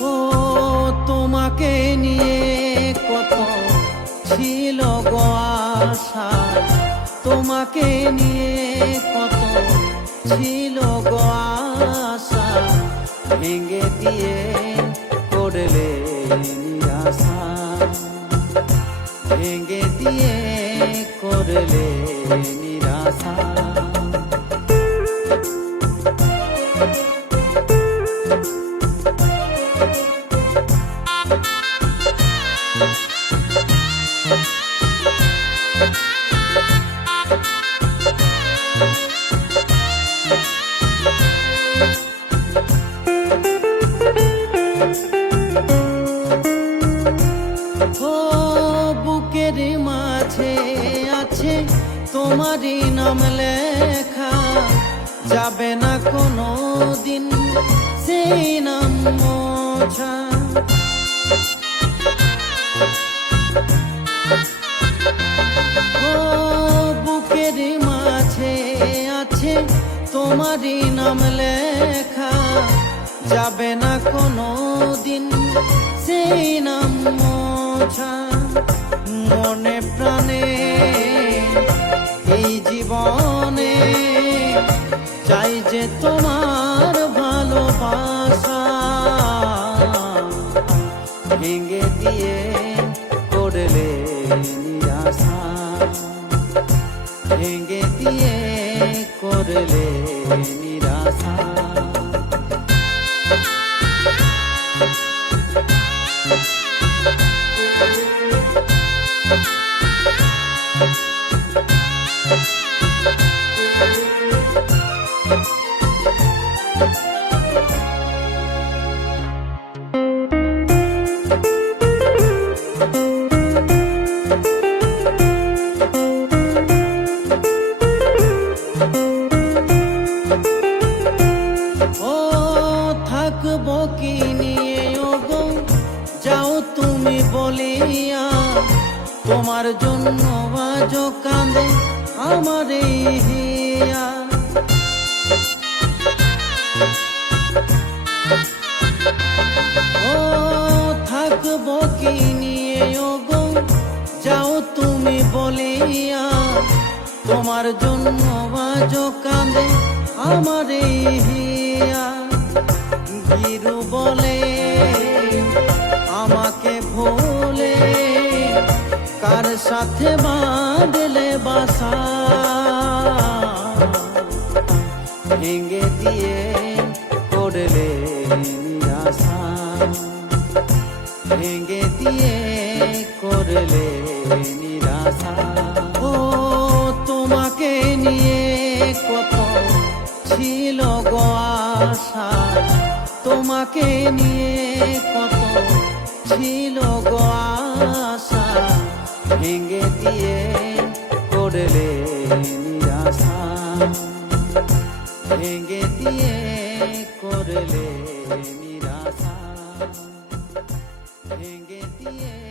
ও, তোমাকে কত ছিল আশা? তোমাকে নিয়ে কত ছিল আশা? ভেঙে দিয়ে করলে নিরাশা। ভেঙে দিয়ে করলে নিরাশা। মাঝে আছে তোমারই নাম লেখা। যাবে না কোনো দিন সেই নাম মোছা। ও বুকের মাঝে আছে তোমারই নাম লেখা। যাবে না কোনো দিন সেই নাম মোছা। জীবনে চাই যে তোমার ভালোবাসা। ভেঙে দিয়ে করলে আশা ভেঙে দিয়ে করলে নিরাশা। কি নিয়ে গো? যাও তুমি বলিয়া, তোমার জন্য আজ কাঁদে আমার হিয়া। ও, থাকব কি নিয়ে গো? যাও তুমি বলিয়া, তোমার জন্য আজ কাঁদে আমার হিয়া। গিরু বলে, আমাকে ভুলে, কার সাথে বাঁধলে বাসা? ভেঙে দিয়ে করলে নিরাশা। ভেঙে দিয়ে করলে নিরাশা। তোমাকে নিয়ে কত ছিল গো আশা। ভেঙে দিয়ে করলে নিরাশা। ভেঙে দিয়ে করলে নিরাশা। ভেঙে দিয়ে